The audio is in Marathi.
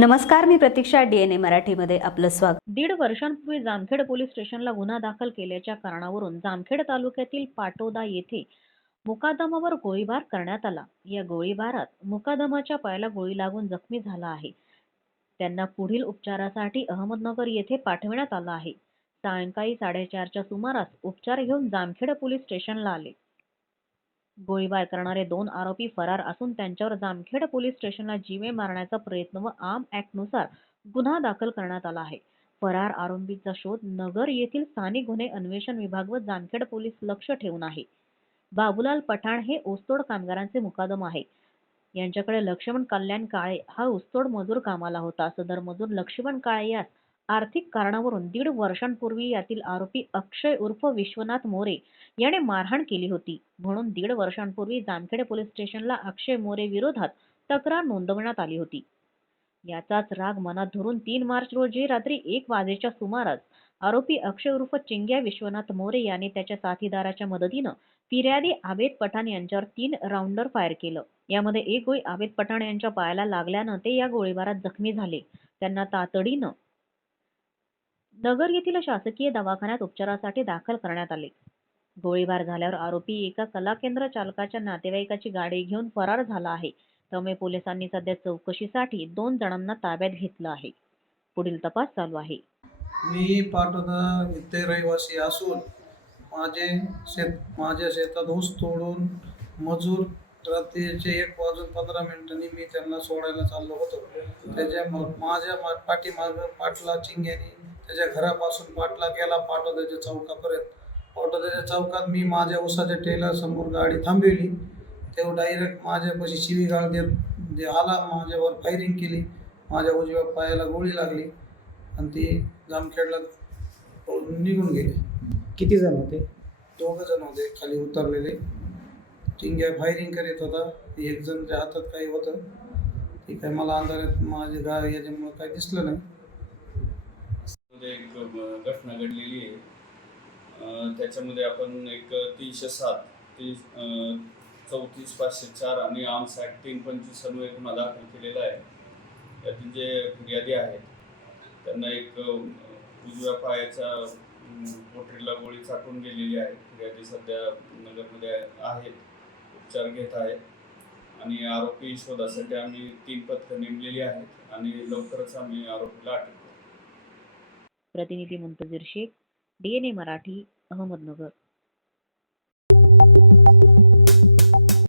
नमस्कार मी प्रतीक्षा डीएनए मराठीमध्ये आपलं स्वागत. दीड वर्षांपूर्वी जामखेड पोलीस स्टेशनला गुन्हा दाखल केल्याच्या कारणावरून जामखेड तालुक्यातील पाटोदा येथे मुकादमावर गोळीबार करण्यात आला. या गोळीबारात मुकादमाच्या पायाला गोळी लागून जखमी झाला आहे. त्यांना पुढील उपचारासाठी अहमदनगर येथे पाठविण्यात आलं आहे. सायंकाळी साडेचारच्या सुमारास उपचार घेऊन जामखेड पोलीस स्टेशनला आले. गोळीबार करणारे दोन आरोपी फरार असून त्यांच्यावर जामखेड पोलीस स्टेशनला जीवे मारण्याचा प्रयत्न व आम ऍक्टनुसार गुन्हा दाखल करण्यात आला आहे. फरार आरोपीचा शोध नगर येथील स्थानिक गुन्हे अन्वेषण विभाग व जामखेड पोलीस लक्ष ठेवून आहे. बाबूलाल पठाण हे ऊसतोड कामगारांचे मुकादम आहे. यांच्याकडे लक्ष्मण कल्याण काळे हा ऊसतोड मजूर कामाला होता. सदर मजूर लक्ष्मण काळे यास आर्थिक कारणावरून दीड वर्षांपूर्वी यातील आरोपी अक्षय उर्फ विश्वनाथ मोरे याने मारहाण केली होती. म्हणून दीड वर्षांपूर्वी जामखेडे पोलीस स्टेशनला अक्षय मोरे विरोधात तक्रार नोंदवण्यात आली होती. याचाच राग मनात धरून तीन मार्च रोजी रात्री एक वाजेच्या सुमारास आरोपी अक्षय उर्फ चिंग्या विश्वनाथ मोरे याने त्याच्या साथीदाराच्या मदतीनं फिर्यादी आबेद पठाण यांच्यावर तीन राऊंडर फायर केलं. यामध्ये एक गोळी आबेद पठाण यांच्या पायाला लागल्यानं ते या गोळीबारात जखमी झाले. त्यांना तातडीनं नगर येथील शासकीय दवाखान्यात उपचारासाठी दाखल करण्यात आले. गोळीबार झाल्यावर आरोपी एका कला केंद्र चालकाच्या नातेवाईकाची गाडी घेऊन फरार झाला आहे. त्यामुळे पोलिसांनी सध्या चौकशीसाठी दोन जणांना ताब्यात घेतलं आहे. पुढील तपास चालू आहे. मी पाटोदा इथे रहिवासी असून माझे शेत माझ्या शेतात ऊस तोडून मजूर रात्रीचे एक वाजून पंधरा मिनिटांनी मी त्यांना सोडायला चाललो होतो. त्याच्या मग माझ्या मा पाठीमागं पाटला चिंग्यानी त्याच्या घरापासून पाटला गेला पाटोद्याच्या चौकापर्यंत. पाटोद्याच्या चौकात मी माझ्या ऊसाच्या टेलरसमोर गाडी थांबविली. तेव्हा डायरेक्ट माझ्यापाशी शिवीगाळ देत जे आला माझ्यावर फायरिंग केली. माझ्या उजव्या पायाला गोळी लागली आणि ती जामखेडला निघून गेले. किती जण होते? दोघं जण होते खाली उतरलेले. चिंग्या फायरिंग करीत होता. एक जणच्या हातात काही होतं. ते काय मला अंधारात माझे गा याच्यामुळं काही दिसलं नाही. मध्ये एक घटना घडलेली आहे. त्याच्यामध्ये आपण एक तीनशे सात तीस चौतीस पाचशे चार आणि आर्म्स ॲक्ट तीन पंचवीस अन्वये गुन्हा दाखल केलेला आहे. यातील जे फिर्यादी आहेत त्यांना एक उजव्या पायाच्या पोटरीला गोळी चाटून गेलेली आहे. फिर्यादी सध्या नगरमध्ये आहेत उपचार घेत आहेत. आणि आरोपी शोधासाठी आम्ही तीन पथकं नेमलेली आहेत आणि लवकरच आम्ही आरोपीला अटक करू. प्रतिनिधी मुंतजीर शेख डीएनए मराठी अहमदनगर.